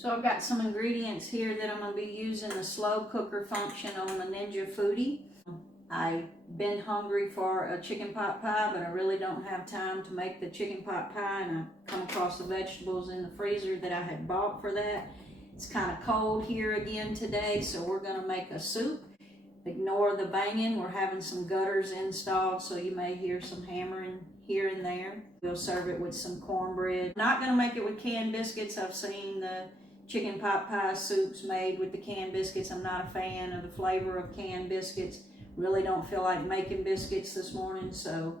So I've got some ingredients here that I'm going to be using the slow cooker function on the Ninja Foodie. I've been hungry for a chicken pot pie, but I really don't have time to make the chicken pot pie, and I come across the vegetables in the freezer that I had bought for that. It's kind of cold here again today, so we're going to make a soup. Ignore the banging. We're having some gutters installed, so you may hear some hammering here and there. We'll serve it with some cornbread. Not going to make it with canned biscuits. I've seen the chicken pot pie soups made with the canned biscuits. I'm not a fan of the flavor of canned biscuits. Really don't feel like making biscuits this morning, so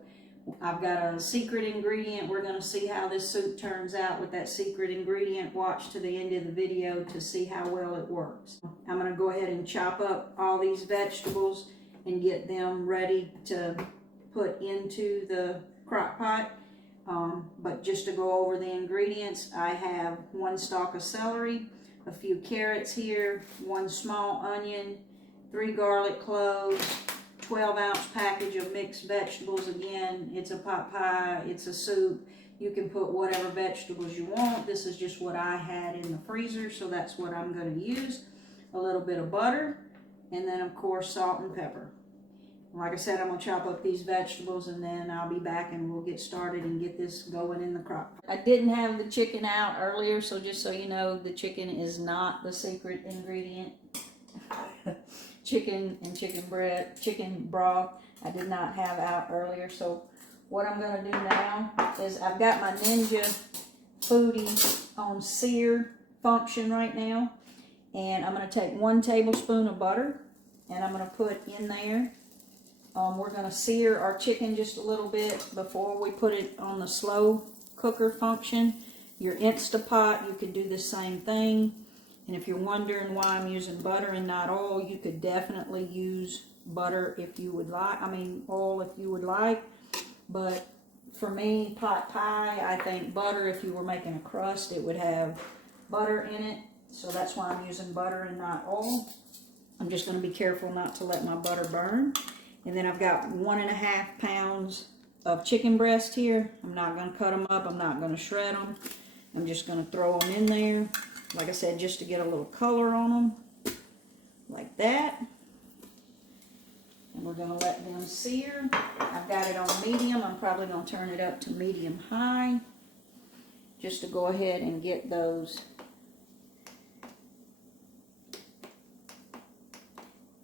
I've got a secret ingredient. We're going to see how this soup turns out with that secret ingredient. Watch to the end of the video to see how well it works. I'm going to go ahead and chop up all these vegetables and get them ready to put into the crock pot. But just to go over the ingredients, I have 1 stalk of celery, a few carrots here, 1 small onion, 3 garlic cloves, 12-ounce package of mixed vegetables. Again, it's a pot pie, it's a soup. You can put whatever vegetables you want. This is just what I had in the freezer, so that's what I'm going to use. A little bit of butter, and then of course salt and pepper. Like I said, I'm going to chop up these vegetables and then I'll be back and we'll get started and get this going in the crock pot. I didn't have the chicken out earlier, so just so you know, the chicken is not the secret ingredient. Chicken and chicken broth I did not have out earlier. So what I'm going to do now is I've got my Ninja Foodie on sear function right now, and I'm going to take 1 tablespoon of butter and I'm going to put in there. We're going to sear our chicken just a little bit before we put it on the slow cooker function. Your Instapot, you could do the same thing. And if you're wondering why I'm using butter and not oil, you could definitely use butter if you would like. I mean, oil if you would like. But for me, pot pie, I think butter, if you were making a crust, it would have butter in it. So that's why I'm using butter and not oil. I'm just going to be careful not to let my butter burn. And then I've got 1.5 pounds of chicken breast here. I'm not going to cut them up. I'm not going to shred them. I'm just going to throw them in there. Like I said, just to get a little color on them. Like that. And we're going to let them sear. I've got it on medium. I'm probably going to turn it up to medium high. Just to go ahead and get those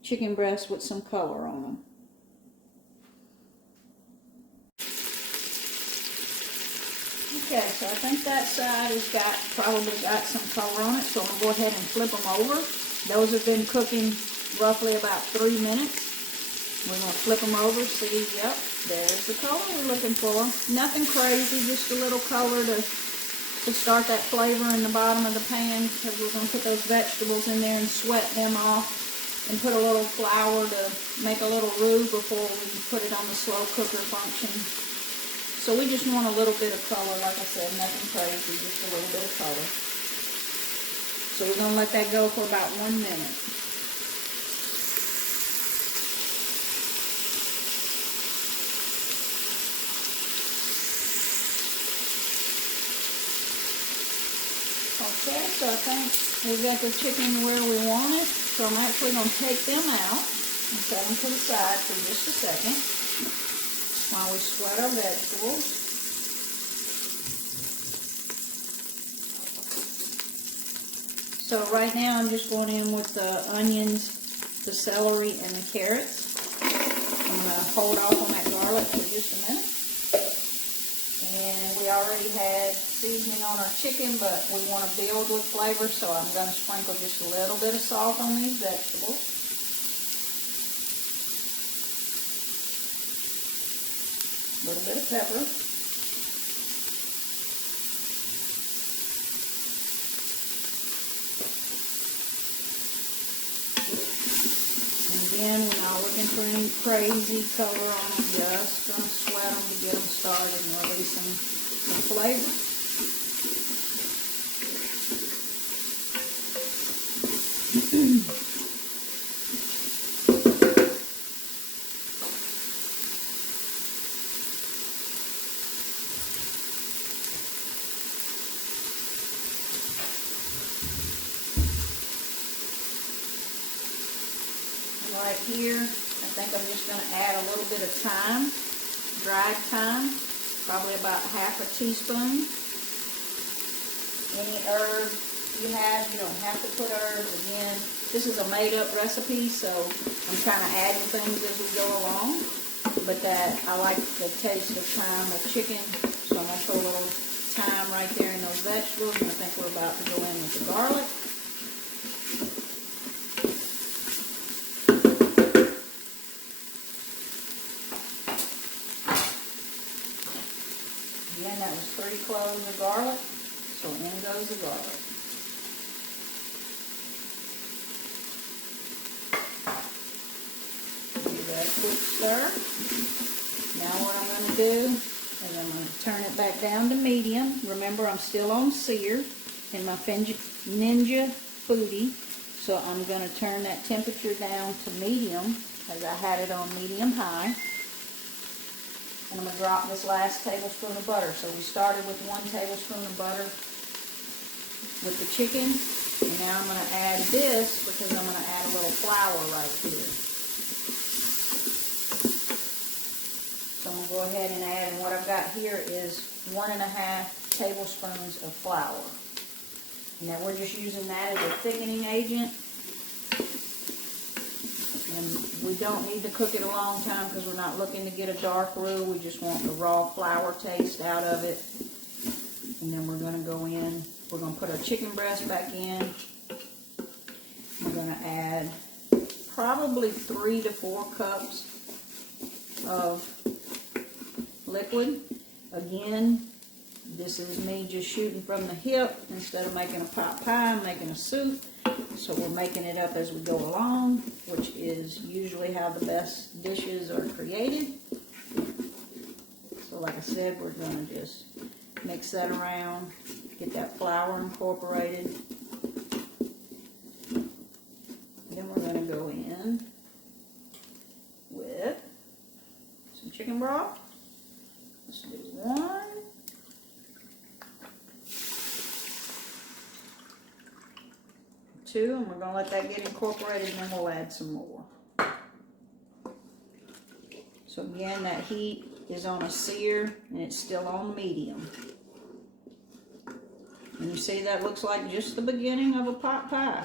chicken breasts with some color on them. Okay, so I think that side has probably got some color on it, so I'm going to go ahead and flip them over. Those have been cooking roughly about 3 minutes. We're going to flip them over, see, yep, there's the color we're looking for. Nothing crazy, just a little color to start that flavor in the bottom of the pan, because we're going to put those vegetables in there and sweat them off, and put a little flour to make a little roux before we put it on the slow cooker function. So we just want a little bit of color, like I said, nothing crazy, just a little bit of color. So we're going to let that go for about 1 minute. Okay, so I think we've got the chicken where we want it. So I'm actually going to take them out and set them to the side for just a second while we sweat our vegetables. So right now I'm just going in with the onions, the celery, and the carrots. I'm going to hold off on that garlic for just a minute. And we already had seasoning on our chicken, but we want to build with flavor, so I'm going to sprinkle just a little bit of salt on these vegetables. A little bit of pepper. And again, we're not looking for any crazy color on them, just going to sweat them to get them started and release some flavor. right here, I think I'm just going to add a little bit of thyme, dried thyme, probably about half a teaspoon. Any herb you have, you don't have to put herbs. Again, this is a made-up recipe, so I'm kind of adding things as we go along. But that I like the taste of thyme with chicken, so I'm going to put a little thyme right there in those vegetables, and I think we're about to go in with the garlic. Again, that was 3 cloves of garlic, so in goes the garlic. Give that a quick stir. Now what I'm going to do is I'm going to turn it back down to medium. Remember, I'm still on sear in my Ninja Foodie, so I'm going to turn that temperature down to medium, as I had it on medium-high. And I'm going to drop this last tablespoon of butter. So we started with 1 tablespoon of butter with the chicken, and now I'm going to add this because I'm going to add a little flour right here. So I'm going to go ahead and add, and what I've got here is 1.5 tablespoons of flour. And now we're just using that as a thickening agent. And we don't need to cook it a long time because we're not looking to get a dark roux. We just want the raw flour taste out of it. And then we're going to go in. We're going to put our chicken breast back in. We're going to add probably 3 to 4 cups of liquid. Again, this is me just shooting from the hip. Instead of making a pot pie, I'm making a soup. So we're making it up as we go along, which is usually how the best dishes are created. So like I said, we're going to just mix that around, get that flour incorporated. Then we're going to go in with some chicken broth. Let's do 1. 2, and we're going to let that get incorporated, and then we'll add some more. So again, that heat is on a sear, and it's still on medium. And you see that looks like just the beginning of a pot pie.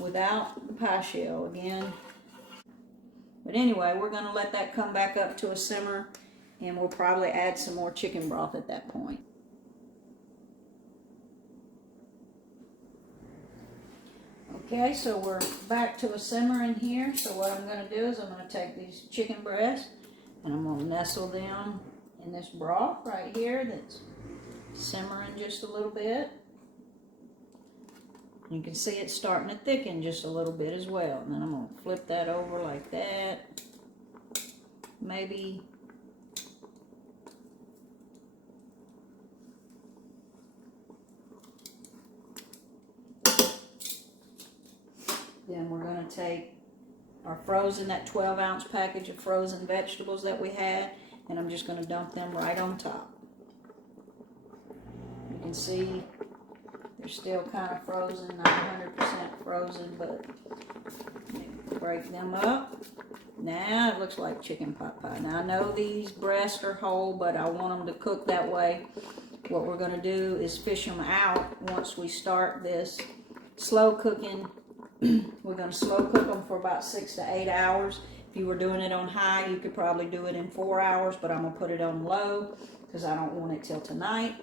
Without the pie shell, again. But anyway, we're going to let that come back up to a simmer, and we'll probably add some more chicken broth at that point. Okay, so we're back to a simmer in here. So what I'm going to do is I'm going to take these chicken breasts and I'm going to nestle them in this broth right here that's simmering just a little bit. You can see it's starting to thicken just a little bit as well. And then I'm going to flip that over like that. Maybe then we're going to take our frozen, that 12-ounce package of frozen vegetables that we had, and I'm just going to dump them right on top. You can see they're still kind of frozen, not 100% frozen, but break them up. Now it looks like chicken pot pie. Now I know these breasts are whole, but I want them to cook that way. What we're going to do is fish them out once we start this slow cooking. We're going to slow cook them for about 6 to 8 hours. If you were doing it on high, you could probably do it in 4 hours, but I'm going to put it on low because I don't want it till tonight.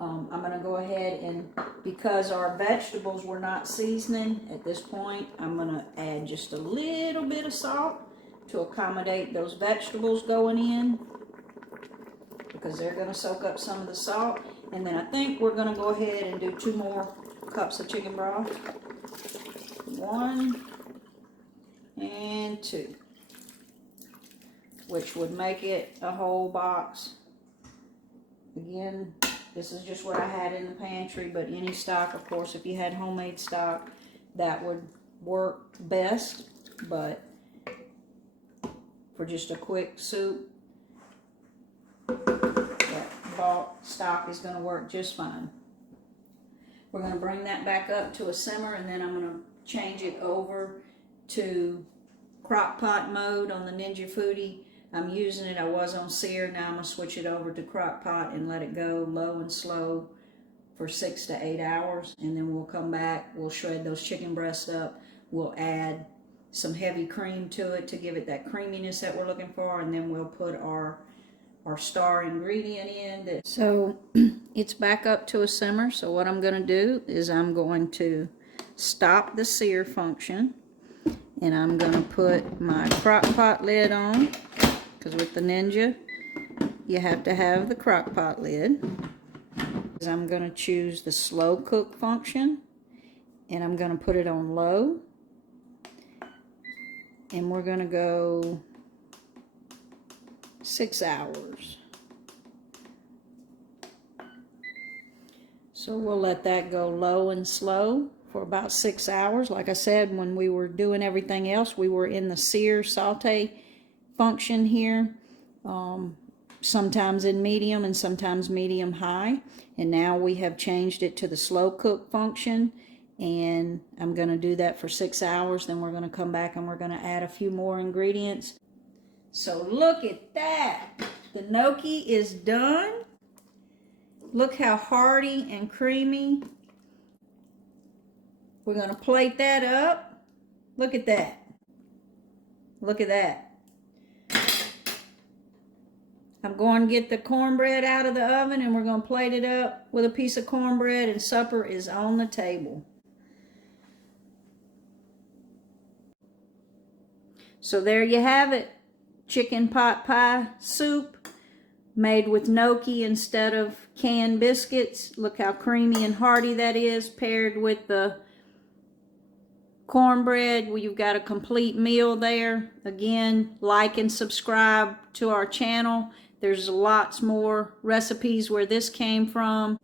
I'm going to go ahead and, because our vegetables were not seasoning at this point, I'm going to add just a little bit of salt to accommodate those vegetables going in, because they're going to soak up some of the salt. And then I think we're going to go ahead and do 2 more cups of chicken broth. 1 and 2, which would make it a whole box. Again, this is just what I had in the pantry, but any stock, of course, if you had homemade stock, that would work best. But for just a quick soup, that bought stock is going to work just fine. We're going to bring that back up to a simmer, and then I'm going to change it over to crock pot mode on the Ninja Foodie. I'm using it, I was on sear, now I'm going to switch it over to crock pot and let it go low and slow for 6 to 8 hours, and then we'll come back, we'll shred those chicken breasts up, we'll add some heavy cream to it to give it that creaminess that we're looking for, and then we'll put our star ingredient in. So it's back up to a simmer, so what I'm going to do is I'm going to stop the sear function, and I'm going to put my crock pot lid on, because with the Ninja you have to have the crock pot lid. I'm going to choose the slow cook function, and I'm going to put it on low, and we're going to go 6 hours. So we'll let that go low and slow for about 6 hours. Like I said, when we were doing everything else, we were in the sear saute function here, sometimes in medium and sometimes medium high, and now we have changed it to the slow cook function, and I'm going to do that for 6 hours. Then we're going to come back and we're going to add a few more ingredients. So look at that, the gnocchi is done. Look how hearty and creamy. We're going to plate that up. Look at that. Look at that. I'm going to get the cornbread out of the oven, and we're going to plate it up with a piece of cornbread, and supper is on the table. So there you have it. Chicken pot pie soup made with gnocchi instead of canned biscuits. Look how creamy and hearty that is, paired with the cornbread. Well, you've got a complete meal there. Again, like and subscribe to our channel. There's lots more recipes where this came from.